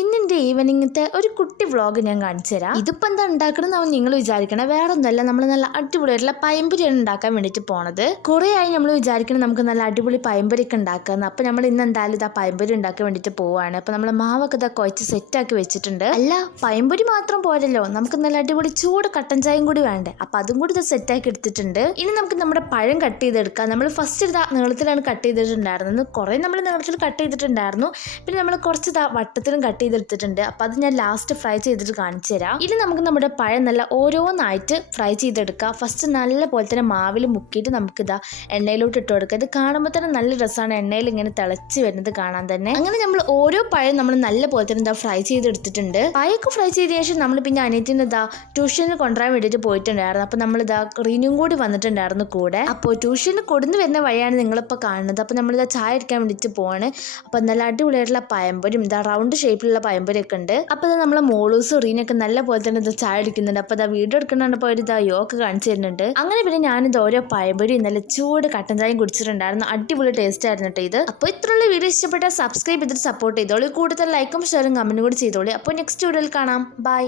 ഇന്നെൻ്റെ ഈവനിങ്ങത്തെ ഒരു കുട്ടി വ്ളോഗ് ഞാൻ കാണിച്ചു തരാം. ഇതിപ്പോൾ എന്താ ഉണ്ടാക്കണമെന്ന് നിങ്ങൾ വിചാരിക്കണം. വേറെ ഒന്നല്ല, നമ്മൾ നല്ല അടിപൊളിയായിട്ടുള്ള പയമ്പൊരിയാണ് ഉണ്ടാക്കാൻ വേണ്ടിയിട്ട് പോണത്. കുറേ ആയി നമ്മൾ വിചാരിക്കണം നമുക്ക് നല്ല അടിപൊളി പയമ്പൊരിയൊക്കെ ഉണ്ടാക്കാമെന്ന്. അപ്പോൾ നമ്മൾ ഇന്ന് എന്തായാലും ഇതാ പയമ്പൊരി ഉണ്ടാക്കാൻ വേണ്ടിയിട്ട് പോവുകയാണ്. അപ്പോൾ നമ്മൾ മാവൊക്കെ ഇതാ കുഴച്ച് സെറ്റാക്കി വെച്ചിട്ടുണ്ട്. അല്ല, പയമ്പൊരി മാത്രം പോരല്ലോ, നമുക്ക് നല്ല അടിപൊളി ചൂട് കട്ടൻ ചായയും കൂടി വേണ്ടേ. അപ്പോൾ അതും കൂടി ഇത് സെറ്റാക്കി എടുത്തിട്ടുണ്ട്. ഇനി നമുക്ക് നമ്മുടെ പഴം കട്ട് ചെയ്തെടുക്കാം. നമ്മൾ ഫസ്റ്റ് ഇതാ നീളത്തിലാണ് കട്ട് ചെയ്തിട്ടുണ്ടായിരുന്നത്. കുറേ നമ്മൾ നീളത്തിൽ കട്ട് ചെയ്തിട്ടുണ്ടായിരുന്നു. പിന്നെ നമ്മൾ കുറച്ച് ഇതാ വട്ടത്തിലും കട്ട് ചെയ്തെടുത്തിട്ടുണ്ട്. അപ്പോൾ അത് ഞാൻ ലാസ്റ്റ് ഫ്രൈ ചെയ്തിട്ട് കാണിച്ചു തരാം. ഇനി നമുക്ക് നമ്മുടെ പഴം നല്ല ഓരോന്നായിട്ട് ഫ്രൈ ചെയ്തെടുക്കാം. ഫസ്റ്റ് നല്ല പോലെ തന്നെ മാവിൽ മുക്കിയിട്ട് നമുക്കിതാ എണ്ണയിലോട്ട് ഇട്ട് കൊടുക്കുക. ഇത് കാണുമ്പോൾ തന്നെ നല്ല രസമാണ്, എണ്ണയിൽ ഇങ്ങനെ തിളച്ച് വരുന്നത് കാണാൻ തന്നെ. അങ്ങനെ നമ്മൾ ഓരോ പഴം നമ്മൾ നല്ല പോലെ തന്നെ ഇതാ ഫ്രൈ ചെയ്തെടുത്തിട്ടുണ്ട്. പഴമൊക്കെ ഫ്രൈ ചെയ്ത ശേഷം നമ്മൾ പിന്നെ അനിയത്തിന് ഇതാ ട്യൂഷന് കൊണ്ടുവരാൻ വേണ്ടിയിട്ട് പോയിട്ടുണ്ടായിരുന്നു. അപ്പോൾ നമ്മളിതാ റീനും കൂടി വന്നിട്ടുണ്ടായിരുന്നു കൂടെ. അപ്പോൾ ട്യൂഷന് കൊടുന്ന് വരുന്ന വഴിയാണ് നിങ്ങളിപ്പോൾ കാണുന്നത്. അപ്പോൾ നമ്മളിതാ ചായ എടുക്കാൻ വേണ്ടിയിട്ട് പോവാണ്. അപ്പോൾ നല്ല അടിപൊളിയായിട്ടുള്ള പഴംപൊരിയും ഇതാ റൗണ്ട് ഷേപ്പിലുള്ള പയമ്പൊരിയൊക്കെ ഉണ്ട്. അപ്പോൾ അത് നമ്മളെ മോളൂസും റീനൊക്കെ നല്ല പോലെ തന്നെ ഇത് ചായ എടുക്കുന്നുണ്ട്. അപ്പോൾ ഇതാ വീഡിയോ എടുക്കണപ്പോൾ ഒരു ഇതാ യോക്ക് കാണിച്ചു തരുന്നുണ്ട്. അങ്ങനെ പിന്നെ ഞാനിത് ഓരോ പയമ്പൊരി നല്ല ചൂട് കട്ടൻ ചായയും കുടിച്ചിട്ടുണ്ടായിരുന്നു. അടിപൊളി ടേസ്റ്റ് ആയിരുന്നു കേട്ടോ ഇത്. അപ്പോൾ ഇത്രയുള്ള വീഡിയോ ഇഷ്ടപ്പെട്ടാൽ സബ്സ്ക്രൈബ് ചെയ്തിട്ട് സപ്പോർട്ട് ചെയ്തോളൂ. കൂടുതൽ ലൈക്കും ഷെയറും കമൻറ്റും കൂടി ചെയ്തോളൂ. അപ്പോൾ നെക്സ്റ്റ് വീഡിയോയിൽ കാണാം. ബൈ.